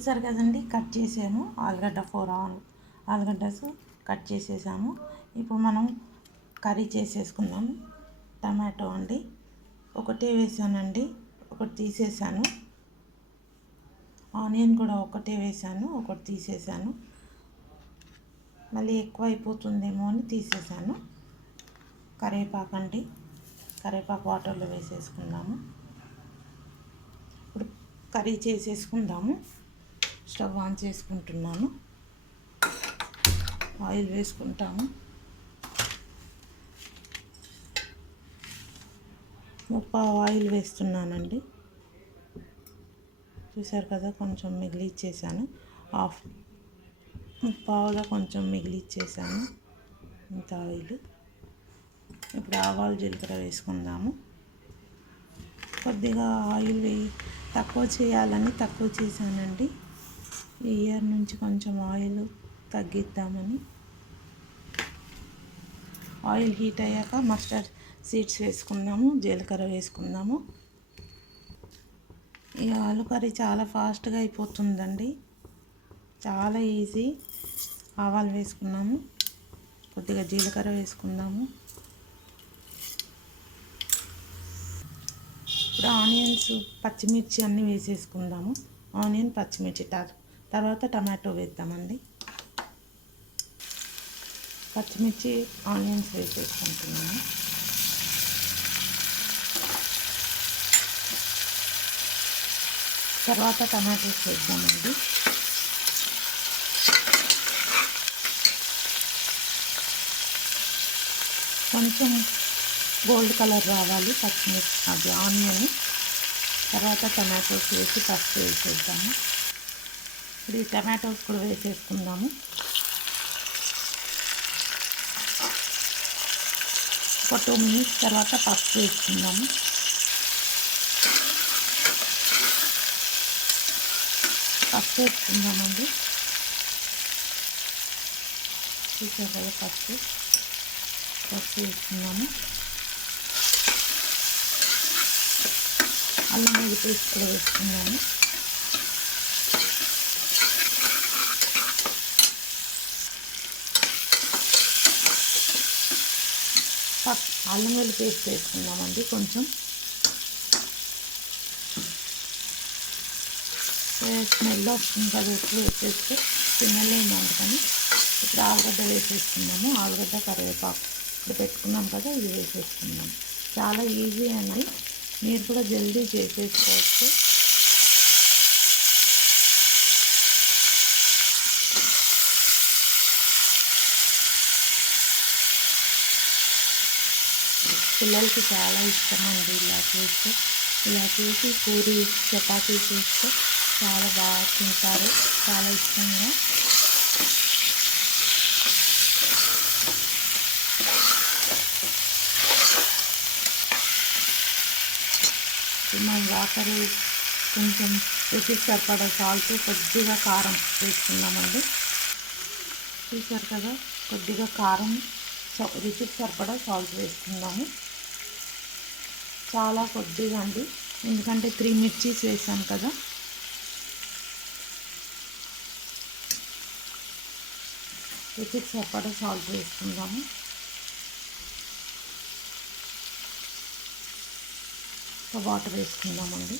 చూసారు కదండి, కట్ చేసాను. ఆలుగడ్డ ఆలుగడ్డస్ కట్ చేసేసాము. ఇప్పుడు మనం కర్రీ చేసేసుకుందాం. టమాటో అండి, ఒకటే వేసానండి, ఒకటి తీసేసాను. ఆనియన్ కూడా ఒకటే వేసాను, ఒకటి తీసేసాను. మళ్ళీ ఎక్కువ అయిపోతుందేమో అని తీసేసాను. కరివేపాకు అండి, కరివేపాకు వాటర్లో వేసేసుకుందాము. ఇప్పుడు కర్రీ చేసేసుకుందాము. స్టవ్ ఆన్ చేసుకుంటున్నాను. ఆయిల్ వేసుకుంటాము. ముప్పావు ఆయిల్ వేస్తున్నానండి. చూసారు కదా, కొంచెం మిగిలిచ్చేసాను. ముప్పావులో కొంచెం మిగిలిచ్చేసాను ఇంత ఆయిల్. ఇప్పుడు ఆవాలు జీలకర్ర వేసుకుందాము. కొద్దిగా ఆయిల్ తక్కువ చేయాలని తక్కువ చేశానండి. ఈ ఇయర్ నుంచి కొంచెం ఆయిల్ తగ్గిద్దామని. ఆయిల్ హీట్ అయ్యాక మస్టర్డ్ సీడ్స్ వేసుకుందాము, జీలకర్ర వేసుకుందాము. ఈ ఆలు కర్రీ చాలా ఫాస్ట్గా అయిపోతుందండి, చాలా ఈజీ. ఆవాలు వేసుకున్నాము, కొద్దిగా జీలకర్ర వేసుకుందాము. ఇప్పుడు ఆనియన్స్, పచ్చిమిర్చి అన్నీ వేసేసుకుందాము. ఆనియన్, పచ్చిమిర్చి తర్వాత టమాటో వేద్దామండి. పచ్చిమిర్చి, ఆనియన్స్ వేసేసుకుంటున్నాము. తర్వాత టమాటోస్ వేద్దామండి. కొంచెం గోల్డ్ కలర్ రావాలి పచ్చిమిర్చి, అది ఆనియన్. తర్వాత టమాటోస్ వేసి ఫస్ట్ వేసేద్దాము. ఇప్పుడు ఈ టమాటోస్ కూడా వేసేసుకుందాము. ఒక 2 మినిట్స్ తర్వాత పసుపు వేసుకుందాము. పసుపు వేసుకుందామండి. చూసారు కదా, పసుపు వేసుకున్నాము. అల్లం వెల్లుల్లి పేస్ట్ కూడా వేసుకున్నాము. అల్లం వెల్లుల్లి పేస్ట్ వేసుకున్నామండి. కొంచెం స్మెల్ వస్తుంది కదా, ఎక్కువ వేసేస్తే తినలేము అందుకని. ఇప్పుడు ఆలుగడ్డ వేసేసుకున్నాము. ఆలుగడ్డ, కరివేపాకు ఇప్పుడు పెట్టుకున్నాం కదా, ఇది వేసేసుకున్నాము. చాలా ఈజీ అండి, మీరు కూడా జల్దీ చేసేసుకోవచ్చు. పిల్లలకి చాలా ఇష్టం అండి ఇలా చేసి పూరి, చపాతీ చేస్తే చాలా బాగా తింటారు, చాలా ఇష్టంగా. మనం వాటర్, కొంచెం రుచికి సరిపడా సాల్ట్, కొద్దిగా కారం వేసుకున్నామండి. చూసారు కదా, కొద్దిగా కారం, రుచికి సరిపడా సాల్ట్ వేసుకుందాము. చాలా కొద్దిగా అండి, ఎందుకంటే 3 మిర్చీస్ వేసాం కదా. రుచికి సరిపడా సాల్ట్ వేసుకుందాము. వాటర్ వేసుకుందామండి.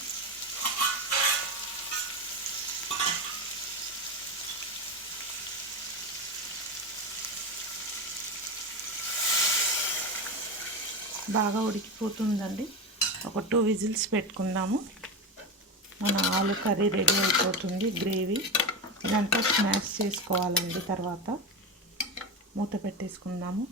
బాగా ఉడికిపోతుందండి. ఒక 2 విజిల్స్ పెట్టుకుందాము. మన ఆలు కర్రీ రెడీ అయిపోతుంది. గ్రేవీ ఇదంతా స్మాష్ చేసుకోవాలండి. తర్వాత మూత పెట్టేసుకుందాము.